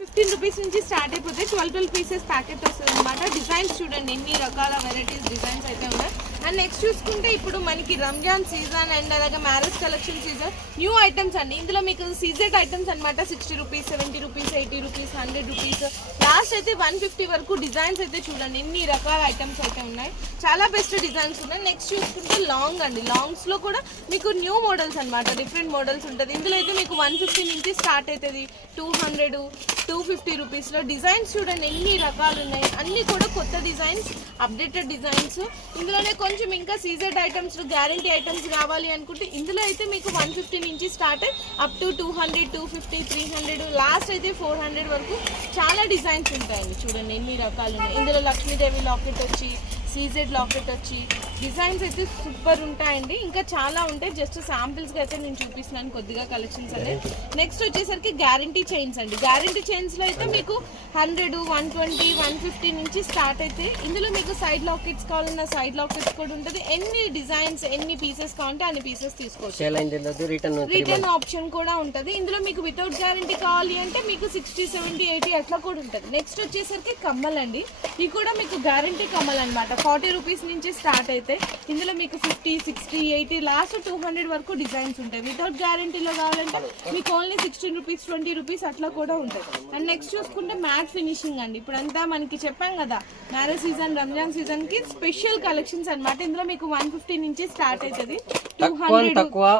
15 rupees నుంచి start అయిపోతే 12 pieces packet వస్తుంది అనమాట. డిజైన్స్ చూడండి ఎన్ని రకాల వెరైటీస్ డిజైన్స్ అయితే ఉన్నాయి. అండ్ నెక్స్ట్ చూసుకుంటే ఇప్పుడు మనకి రంజాన్ సీజన్ అండ్ అలాగే marriage collection season new items అండి. ఇందులో మీకు సీజెడ్ ఐటమ్స్ అనమాట. 60 rupees, 70 rupees, 80 rupees, 100 rupees, last అయితే 150 వరకు డిజైన్స్ అయితే చూడండి ఎన్ని రకాల ఐటమ్స్ అయితే ఉన్నాయి. చాలా బెస్ట్ డిజైన్స్ ఉన్నాయి. నెక్స్ట్ చూసుకుంటే లాంగ్ అండి. లాంగ్స్ లో కూడా మీకు న్యూ మోడల్స్ అనమాట. డిఫరెంట్ మోడల్స్ ఉంటుంది. ఇందులో అయితే మీకు 150 నుంచి స్టార్ట్ అవుతుంది. 200, 250 రూపీస్లో డిజైన్స్ చూడండి ఎన్ని రకాలు ఉన్నాయి. అన్ని కూడా కొత్త డిజైన్స్, అప్డేటెడ్ డిజైన్స్. ఇందులోనే కొంచెం ఇంకా సీజెడ్ ఐటమ్స్, గ్యారంటీ ఐటమ్స్ కావాలి అనుకుంటే ఇందులో అయితే మీకు 150 నుంచి స్టార్ట్ అయ్యి అప్ టు 200, 250, 300, లాస్ట్ అయితే 400 వరకు చాలా డిజైన్స్ ఉంటాయండి. చూడండి ఎన్ని రకాలు ఉన్నాయి. ఇందులో లక్ష్మీదేవి లాకెట్ వచ్చి, సీజెడ్ లాకెట్ వచ్చి, డిజైన్స్ అయితే సూపర్ ఉంటాయండి. ఇంకా చాలా ఉంటాయి. జస్ట్ శాంపిల్స్గా అయితే నేను చూపిస్తున్నాను కొద్దిగా కలెక్షన్స్ అనేది. నెక్స్ట్ వచ్చేసరికి గ్యారంటీ చైన్స్ అండి. గ్యారంటీ చైన్స్లో అయితే మీకు 100, 120, 150 నుంచి స్టార్ట్ అయితే ఇందులో మీకు సైడ్ లాకెట్స్ కావాలన్నా సైడ్ లాకెట్స్ కూడా ఉంటుంది. ఎన్ని డిజైన్స్, ఎన్ని పీసెస్ కావాలంటే అన్ని పీసెస్ తీసుకోవచ్చు. రిటర్న్ ఆప్షన్ కూడా ఉంటుంది. ఇందులో మీకు వితౌట్ గ్యారంటీ కావాలి అంటే మీకు 60, 70, 80 అట్లా కూడా ఉంటుంది. నెక్స్ట్ వచ్చేసరికి కమ్మల్ అండి. ఇవి కూడా మీకు గ్యారంటీ కమ్మల్ అనమాట. 40 రూపీస్ నుంచి స్టార్ట్ అయితే ఇందులో మీకు 50, 60, 80, లాస్ట్ 200 వరకు డిజైన్స్ ఉంటాయి. వితౌట్ గ్యారంటీలో కావాలంటే మీకు ఓన్లీ 16 రూపీస్, 20 రూపీస్ అట్లా కూడా ఉంటాయి. అండ్ నెక్స్ట్ చూసుకుంటే మ్యాట్ ఫినిషింగ్ అండి. ఇప్పుడంతా మనకి చెప్పాం కదా మ్యారేజ్ సీజన్, రంజాన్ సీజన్ కి స్పెషల్ కలెక్షన్స్ అనమాట. ఇందులో మీకు 150 నుంచి స్టార్ట్ అవుతుంది. 200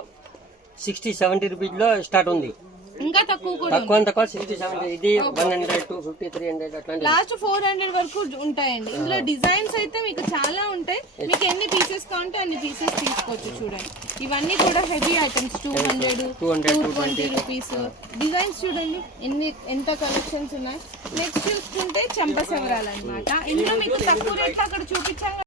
60, 70 రూపీస్ లో స్టార్ట్ ఉంది. ఇంకా తక్కువ కూడా 60, 70. ఇది 100, 250, 300 అట్లా లాస్ట్ 400 వరకు ఉంటాయండి. ఇందులో డిజైన్స్ అయితే మీకు చాలా ఉంటాయి. మీకు ఎన్ని పీసెస్ కావాలంటే అన్ని పీసెస్ తీసుకోవచ్చు. చూడండి ఇవన్నీ కూడా హెవీ ఐటమ్స్. 200, 220 రూపీస్. డిజైన్స్ చూడండి ఎంత కలెక్షన్స్ ఉన్నాయి. నెక్స్ట్ చూసుకుంటే చెంపసవరాలు అనమాట. ఇందులో మీకు తక్కువ రేట్లు అక్కడ చూపించాం.